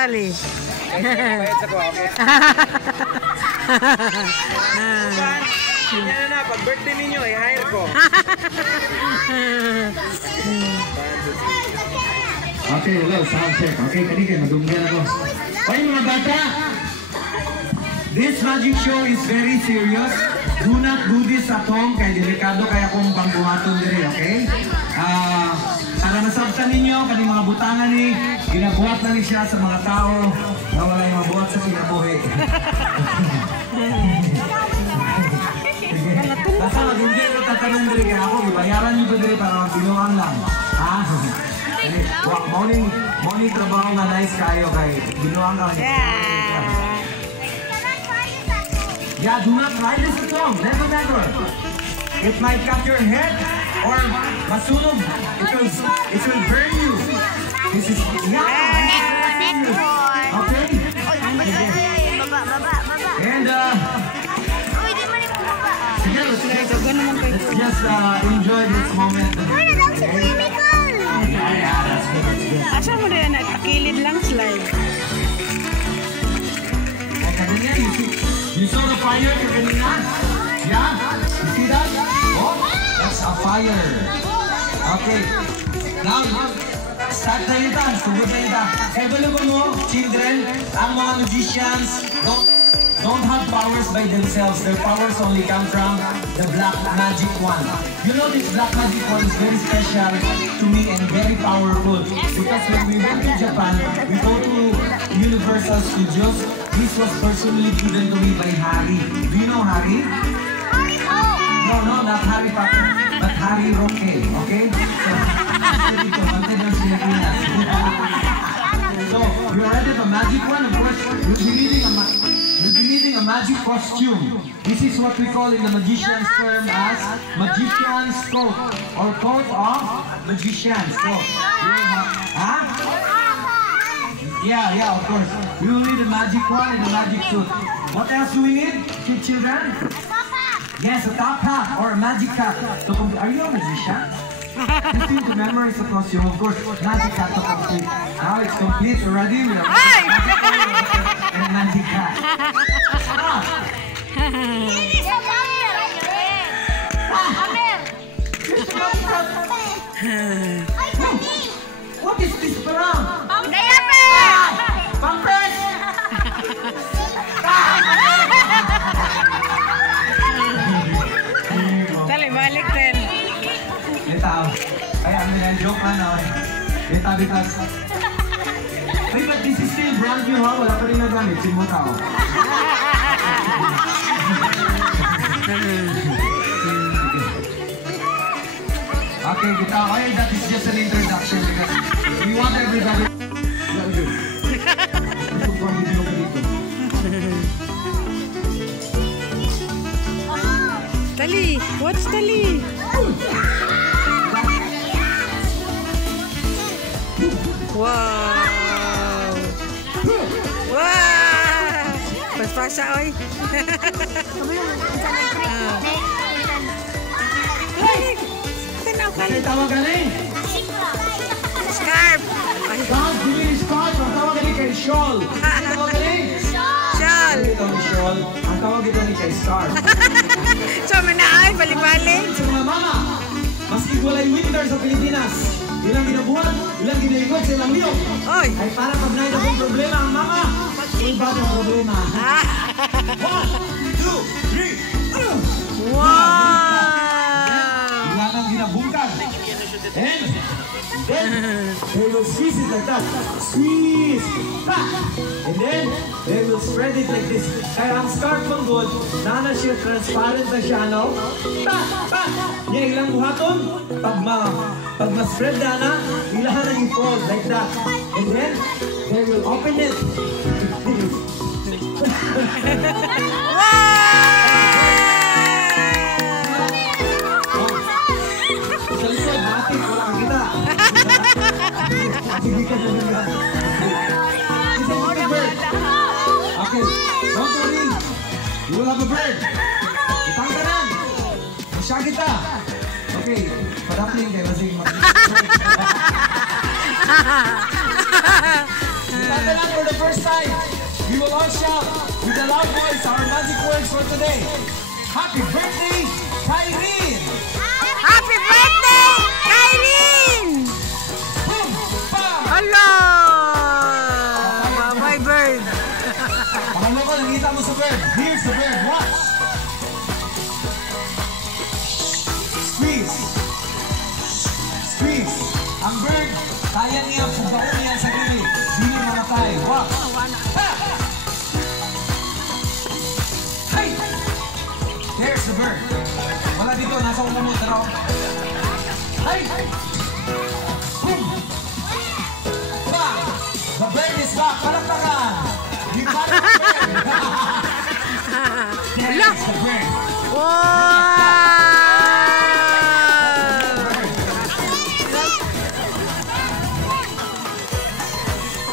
Sally. Bayad sa ko, okay? Yan na, pag birthday ninyo, i-hire ko. Okay, hello, sound check. Okay, kanina, madunggan ako. Okay, mga bata, this magic show is very serious. Do not do this at home, kaya delikado kaya kung pangbuhaton din, okay? Para masabtan ninyo, kani mga butangan ni, ginabuhat na ni siya sa mga tao na wala yung mabuhat sa kinabuhi. Basta mag-enjoy ko tatanong din kaya ako, ibayaran nyo ko din para magpinuhan lang. Ha? Morning trabaho nga nice kayo kay binuhan ka. Yeah, do not try this at home. Never, never. It might cut your head or masunog. It will burn you. This is okay. And let's just enjoy this moment. Yeah, that's good. Asa mo rin, takilid lang slide. You saw the fire kanina? Yeah? You see that? Oh, that's a fire. Okay. Now, start na yun ta. Sugod na yun ta. Kaya balo mo, children, ang mga magicians don't have powers by themselves. Their powers only come from the black magic wand. You know this black magic wand is very special to me and very powerful. Because when we went to Japan, we go to Universal Studios. This was personally given to me by Harry. Do you know Harry? No, not Harry Potter, but Harry Roque, okay? So, you already have a magic one, of course, you'll be needing a magic costume. This is what we call in the magician's term as magician's coat, or coat of magician's coat. Yeah, of course. We will need a magic wand and a magic suit. What else do we need, children? Yes, a top hat or a magic hat. So, are you a magician? You seem to memorize the costume, of course. Magic hat to complete. Now it's complete already with a magic hat. What is this parang? Pampers! Dali, balik din. Ito, kaya ang joke na naman. Ito, because... Hey, but this is still brand new ha? Wala pa rin nagamit. Simbo tao. Okay, kita. Okay, that is just an introduction because we want everybody... Dali, what's Dali? Wow! Wow! Pagpasa, oy! Tanaw ka Ay, tawag galing! Scarf! Scarf, hindi scarf. Ang tawag galing kay shawl. Ang tawag galing? Shawl! Ito ni shawl. Ang tawag ito ni kay scarf. So, manaay, balik-balik. Sa mga mama, maski walay winter sa Pilipinas, ilang ginabuhat, ilang ginaikot sa ilang liyok. Oy! Ay para pag na itong problema ang mama, iba ang problema. 1, 2, 3, Wow! Ilan ang ginabungkag. And then, they will squeeze it like that. Squeeze! Pa! And then, they will spread it like this. Kaya ang scarf ng good, na siya, transparent na siya, no? Pa! Pa! Yan ilang buhaton, pag ma-spread na, ilahan na i-fold like that. And then, they will open it. Sa likod, matik, wala kang kita. Sige ka na nila. Isa mo na bird. Okay, don't worry. You will have a bird. Itang ka na. Masya kita. Okay, padapling kayo. Masing Tatalan for the first time. We will all shout with a loud voice our magic words for today. Happy birthday, Kyrene! Happy birthday, Kylene! Boom! Bam! Hello! Bye, bird. Pakalo ko, nakita mo sa bird. Here's the bird. Watch! Squeeze! Squeeze! Ang bird, kaya niya pugaon niya sa sarili. Hindi mamatay. Watch! Ha! Hey! There's the bird. Wala dito, nasa umumot na. Hey! Boom! Bang! The bird is back. Palakpakan! You got the bird! There's the bird. Wow!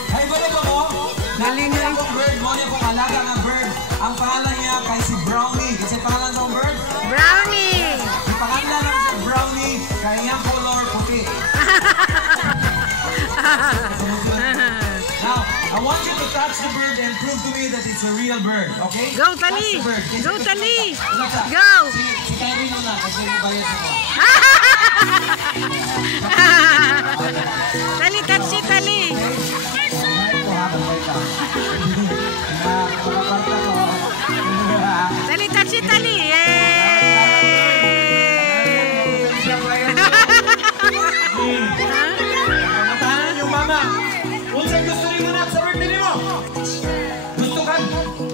Hey, wala ba mo? Galing Nakita na. akong bird mo niya kung alaga ng bird. Ang pangalan niya kay si Brownie. Kasi pangalan ng bird? Brownie! Ang pangalan ng si Brownie kay niyang color puti. Now, I want you to touch the bird and prove to me that it's a real bird, okay? Go, Touch Tali! the bird. Go, Tali! Basta, Go! Si Kyrene muna kasi may bayad ako. Tali, touch it, Tali! Tali, touch it, Tali! Yay! Matahanan yung mama. Unsay gusto rin mo na sa birthday mo? Gusto ka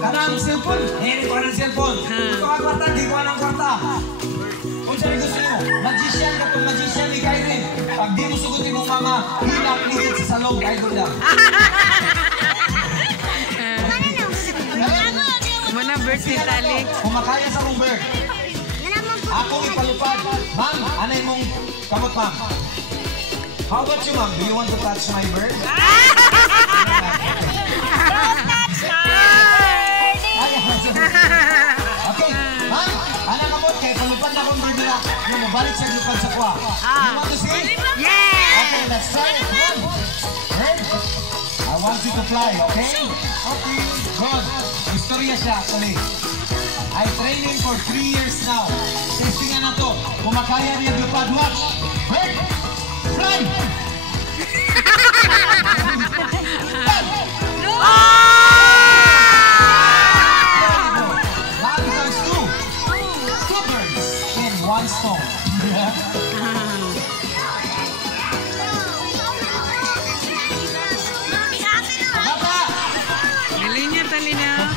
ng cellphone? Hindi ko ng cellphone. Gusto ka kwarta? Hindi ko ng kwarta. Unsay gusto mo? Magician ka kung magician ni Kyrene. Pag di mo sugutin mong mama, hilang ligid sa salong. Idol lang. Muna birthday, Tali. Kumakaya sa mong bird. Ako ipalupad. Ma'am, anay mong kamot, ma'am. How about you, ma'am? Do you want to touch my bird? Okay, ma'am, anak kamot, kaya palupad na akong bird nila. Yung mabalik sa lupad sa kwa. You want to see? Yeah! Okay, let's try it. Come on. Bird, I want you to fly, okay? Okay, good. Istorya siya, actually. I'm training for 3 years now. Testingan na to. Kumakaya niya lupad. Watch. Bird, fly! Now becomes two. Two birds in one stone. Baba! Galing niya, Tali na.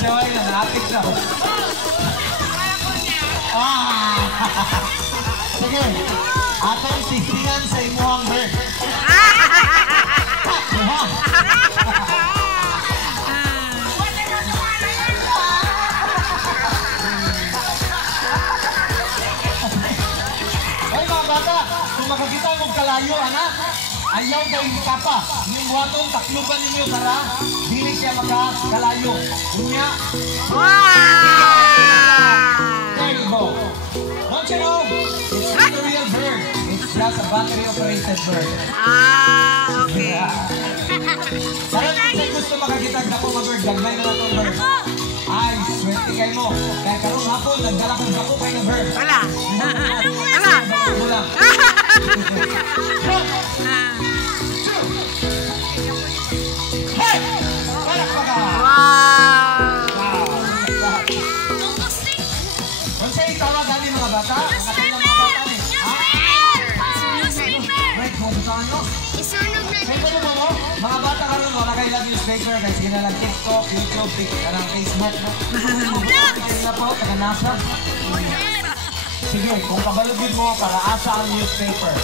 Siya na, naapit na. Sige, atong testingan sa imuhang bird. Diba? Ay mga bata, kung makakita mong kalayo, anak, ayaw daw yung kapa. Yung buhatong takluban ninyo para dili siya makakalayo. Kunya, there you go. Don't you know? It's not a real bird. It's just a battery-operated bird. Okay. Sarap sa gusto makakita na po bird, gagmay na itong bird. Ay, swerte kayo mo. Kaya karong hapon, nagdala kong bako kayo ng bird. Wala. Wala. Wala. Hey! Palakpakan! Wow! Kung sa'yo tawag kami mga bata, nakatay ng mga bata eh. Ha? Wait, mabutaan nyo? Kaya pa naman mo, mga bata karoon, wala kayo lang newspaper, kaya sige na lang TikTok, YouTube, karang Facebook. Sige na po, taga nasa. Sige, kung kabalugin mo, para asa ang newspaper.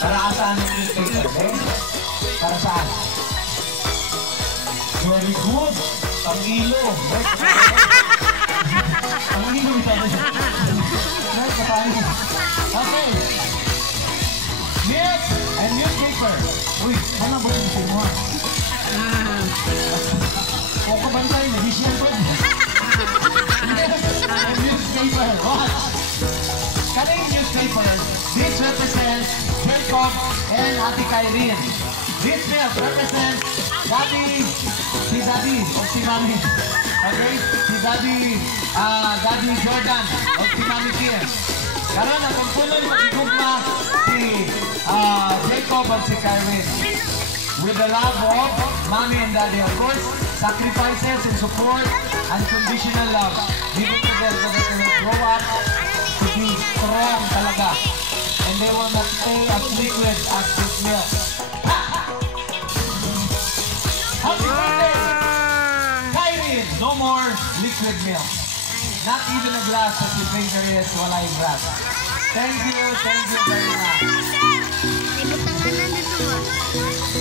Para asa ang newspaper, okay? Para saan? Very good. Ang ilo. Ang ilo sabi. Okay. Yes, and newspaper. Uy, mana ba yung mo? Kung kabantay, nag-isyan ko. Newspaper, watch. Kaling newspaper, This represents Jacob and Ate Kyrene. This milk represents Daddy, si Daddy, o si Mami. Okay? Si Daddy, Daddy Jordan, o si Mami Kim. Karon ang pagpulo ni Magigugma si Jacob at si Kyrene. With the love of Mommy and Daddy, of course, sacrifices and support, unconditional love. Given to them so that they will grow up to be strong talaga. And they will not stay as liquid as this milk. Happy birthday! Kyrene, no more liquid milk. Not even a glass as you think there is while I wrap. Thank you very much.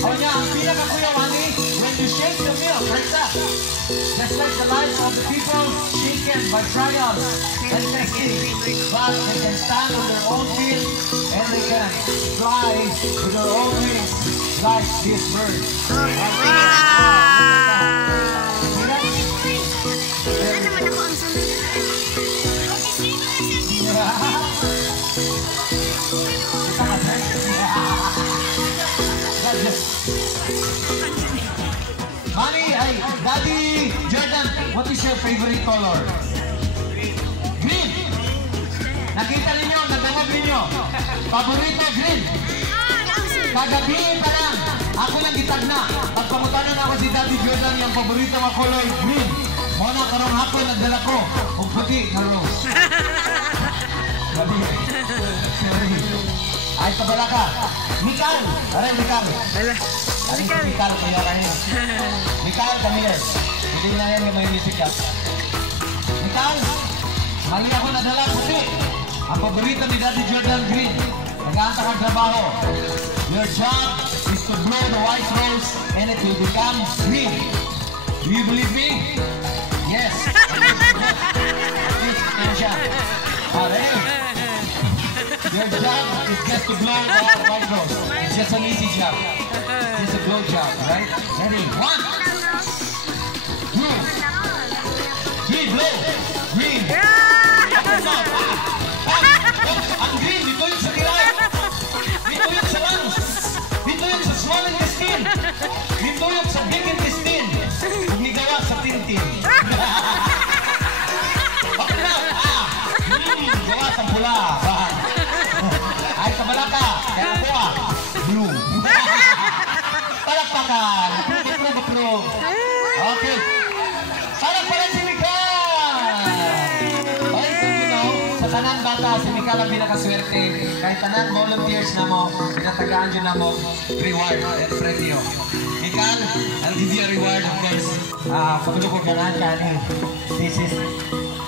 Oh yeah, ang pinaka-Kuya Wani, when you shake the milk, like that, just like the lives of the people shaken by trials and testing, but they can stand on their own feet and they can fly with their own wings like this bird. Honey, hey, Daddy Jordan, what is your favorite color? Green. Nakita ninyo, nadamag ninyo. Paborito, green. Kagabi pa lang, ako lang gitagna. Pagpamutanan ako si Daddy Jordan, yung paborito mga color, green. Muna karong hapon, nagdala ko. Kung puti na rose. Gabi. Ay, kabala ka. Mikal! Aray, Mikal. Mikal, kaya kayo. Mikal, come here. Hindi na yan yung may music ka. Mikal, mali ako nadala puti. Ang paborito ni Daddy Jordan, green. Nag-aanta kang trabaho. Your job is to blow the white rose and it will become green. Do you believe me? Yes. Yes, kaya siya. Aray. Your job is just to blow the white rose. It's just an easy job. Just a blow job, right? Ready? 1, 2, 3, blow. Green. Ang green, dito yung sa kilay. Dito yung sa lungs. Dito yung sa small intestine. Dito yung sa big intestine. Humigawa sa tintin. Gawa sa pula. Ay, kabala ka. Kaya ako blue. Palakpakan. Approve. Okay. Palakpakan si Mikal. Okay, so you know, sa tanan bata, si Mikal ang pinakaswerte. Kahit tanan volunteers na mo, pinatagaan dyan na mo, reward and premyo. Mikal, I'll give you a reward, of course. Pagulukog na nga ka. This is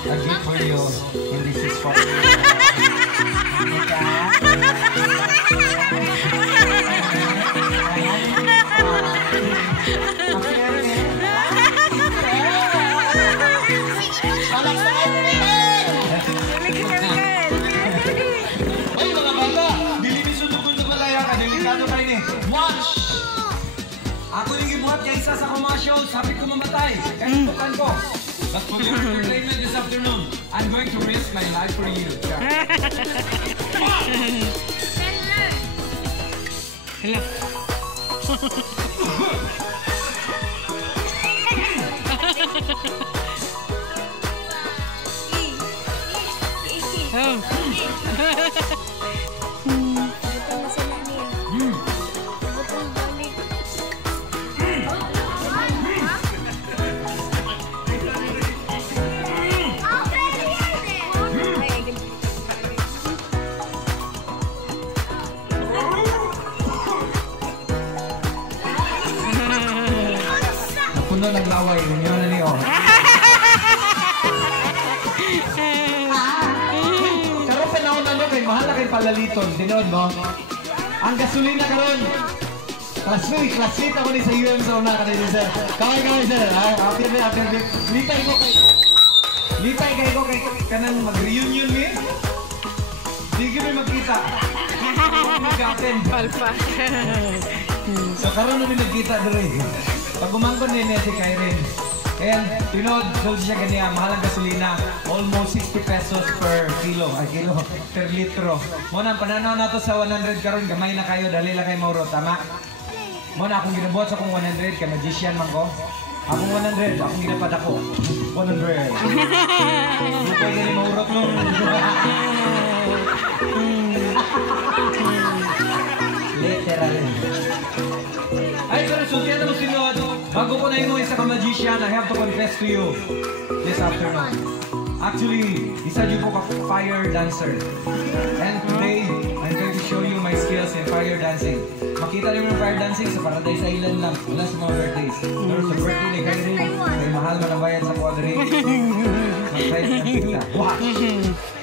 a gift for you. And this is for you. Ay, mga bata! Dilimisun ko ito malaya ka. Delikado kayo ni. Watch! Ako yung gibuhat niya isa sa commercial. Sabi ko mamatay. Kaya tukan ko. But for your entertainment this afternoon, I'm going to risk my life for you. Hello. Puno naglaway, ninyo na niyo. Karon panahon na no, kay mahal na kay palaliton, tinod mo. Ang gasolina karon. Classmate ako ni sa UM sa una kanina sir. Kaway sir, after the Litay kayo kay kanang mag-reunion ni. Di kami magkita. Mag-captain. Palpa. So karon na nagkita dere. Pag umangkon din si Kyrene. And, tinod, doon siya ganyan, mahal ang gasolina. Almost 60 pesos per kilo. Ay, kilo, per litro. Muna, ang pananaw na to sa 100 karon gamay na kayo, dali lang kay Mauro, tama? Muna, akong ginabuhat sa akong 100, kay magician man ko. Akong 100, akong ginapad ako. 100. Lupay na ni Mauro nun. Literal. Ay, pero sultihan na mo sinod. Bago ko na yung isa ka magician, I have to confess to you this afternoon. Actually, isa dyan po ka fire dancer. And today, I'm going to show you my skills in fire dancing. Makita niyo yung fire dancing sa Paradise Island lang. Wala sa mga birthdays. Pero sa birthday ni Kyrie, may mahal na nabayad sa quadri. Mag-try na kita. Watch!